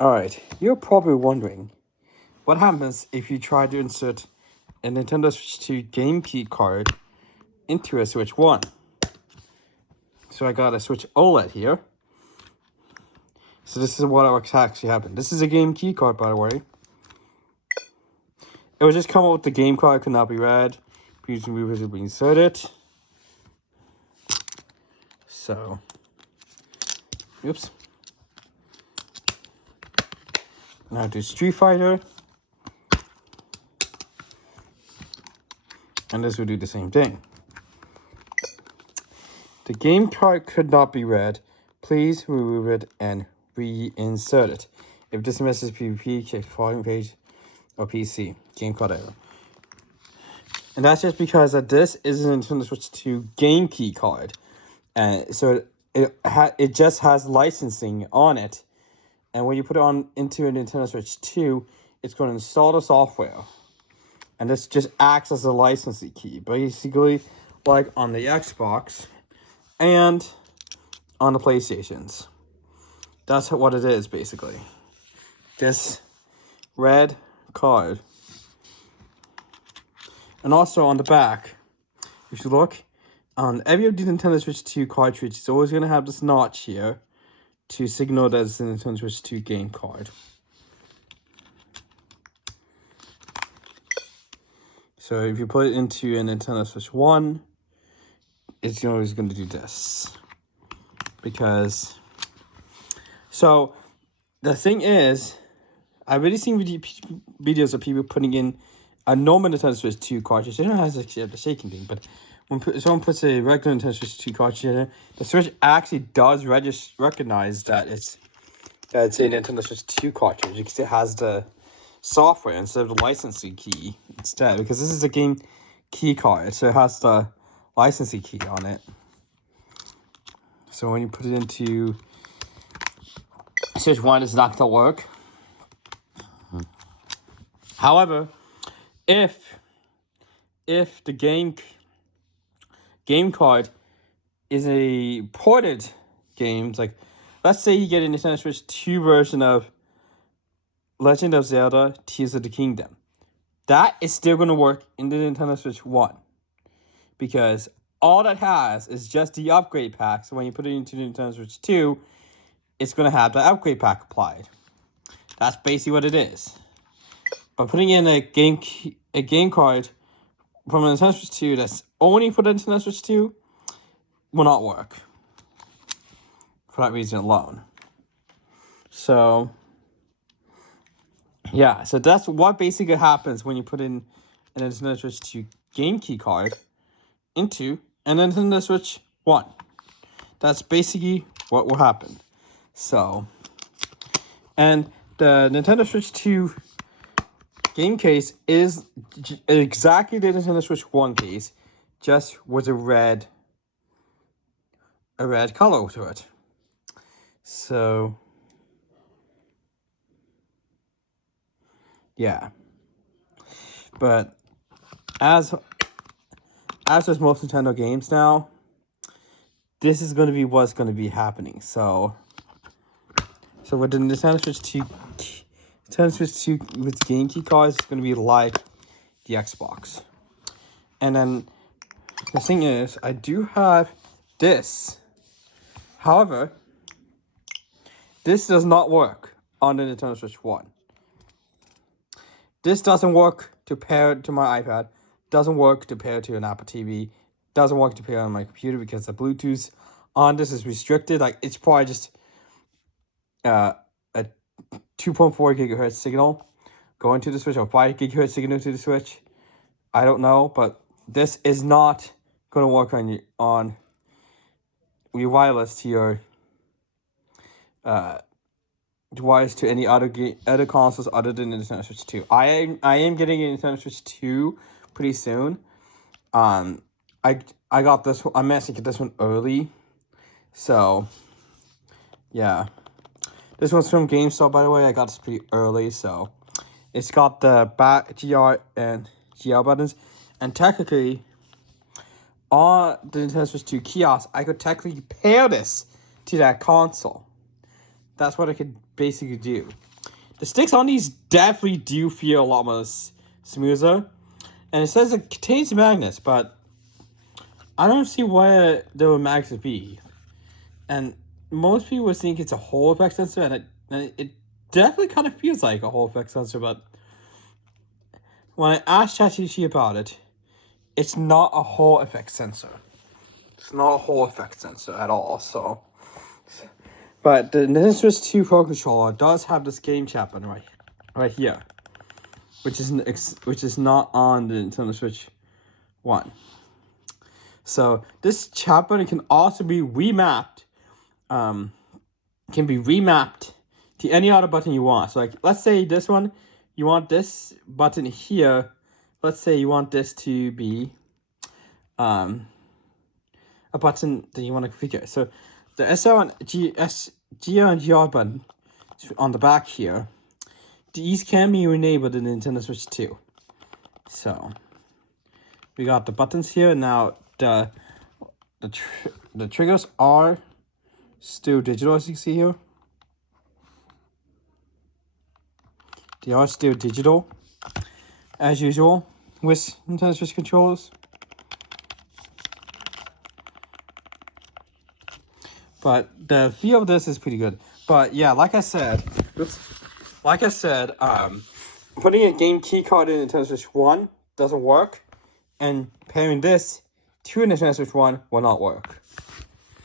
Alright, you're probably wondering what happens if you try to insert a Nintendo Switch 2 game key card into a Switch 1. So I got a Switch OLED here. So this is what actually happened. This is a game key card, by the way. It would just come out with the game card, could not be read. Please remove it to insert it. So, oops. Now do Street Fighter. And this will do the same thing. The game card could not be read. Please remove it and reinsert it. If this message PvP, check the following page or PC. Game card error. And that's just because this is a Nintendo Switch 2 game key card. And so it just has licensing on it. And when you put it into a Nintendo Switch 2, it's going to install the software. And this just acts as a licensing key. Basically, like on the Xbox and on the PlayStations. That's what it is, basically. This red card. And also on the back, if you look, on every of the Nintendo Switch 2 cartridge, it's always going to have this notch here to signal that it's a Nintendo Switch 2 game card. So if you put it into a Nintendo Switch 1, it's always going to do this. Because, so the thing is, I've already seen videos of people putting in a normal Nintendo Switch 2 cartridge. They don't have the shaking thing, but when someone puts a regular Nintendo Switch 2 cartridge in there, the Switch actually does recognize that it's a Nintendo Switch 2 cartridge because it has the software instead of the licensing key instead. Because this is a game key card, so it has the licensing key on it. So when you put it into Switch 1, it's not going to work. However, if the game card is a ported game, like let's say you get a Nintendo Switch 2 version of Legend of Zelda Tears of the Kingdom, that is still going to work in the Nintendo Switch 1 because all that has is just the upgrade pack. So when you put it into the Nintendo Switch 2, it's going to have the upgrade pack applied. That's basically what it is. But putting in a game card from a Nintendo Switch 2 that's only for the Nintendo Switch 2 will not work. For that reason alone. So, yeah. So that's what basically happens when you put in a Nintendo Switch 2 game key card into a Nintendo Switch 1. That's basically what will happen. So, and the Nintendo Switch 2 game case is exactly the Nintendo Switch 1 case, just with a red color to it. So, yeah. But as with most Nintendo games now, this is going to be what's going to be happening. So with the Nintendo Switch 2 with game key cards, it's going to be like the Xbox. And then the thing is, I do have this. However, this does not work on the Nintendo Switch 1. This doesn't work to pair to my iPad. Doesn't work to pair to an Apple TV. Doesn't work to pair on my computer because the Bluetooth on this is restricted. Like it's probably just a 2.4 gigahertz signal going to the Switch or 5 gigahertz signal to the Switch. I don't know, but this is not going to work on your wireless to your device to any other consoles other than the Nintendo Switch 2. I am getting a Nintendo Switch 2 pretty soon. I got this one. I'm actually get this one early, so yeah. This one's from GameStop, by the way. I got this pretty early, so it's got the back GR and GL buttons, and technically on the Nintendo Switch 2 kiosk, I could technically pair this to that console. That's what I could basically do. The sticks on these definitely do feel a lot more smoother. And it says it contains magnets, but I don't see where there would magnets be. And most people think it's a Hall effect sensor, and it definitely kind of feels like a Hall effect sensor, but when I asked ChatGPT about it, it's not a Hall effect sensor. It's not a Hall effect sensor at all, so... But the Nintendo Switch 2 Pro Controller does have this game chat button right here, which is not on the Nintendo Switch 1. So this chat button can also be remapped. To any other button you want. So like, let's say this one, you want this button here. Let's say you want this to be a button that you want to configure. So the SR and GR and GR button on the back here, these can be enabled in the Nintendo Switch 2. So we got the buttons here. Now the triggers are still digital, as you can see here. They are still digital, as usual, with Nintendo Switch controllers. But the feel of this is pretty good. But yeah, like I said, putting a game keycard in Nintendo Switch 1 doesn't work, and pairing this to Nintendo Switch 1 will not work.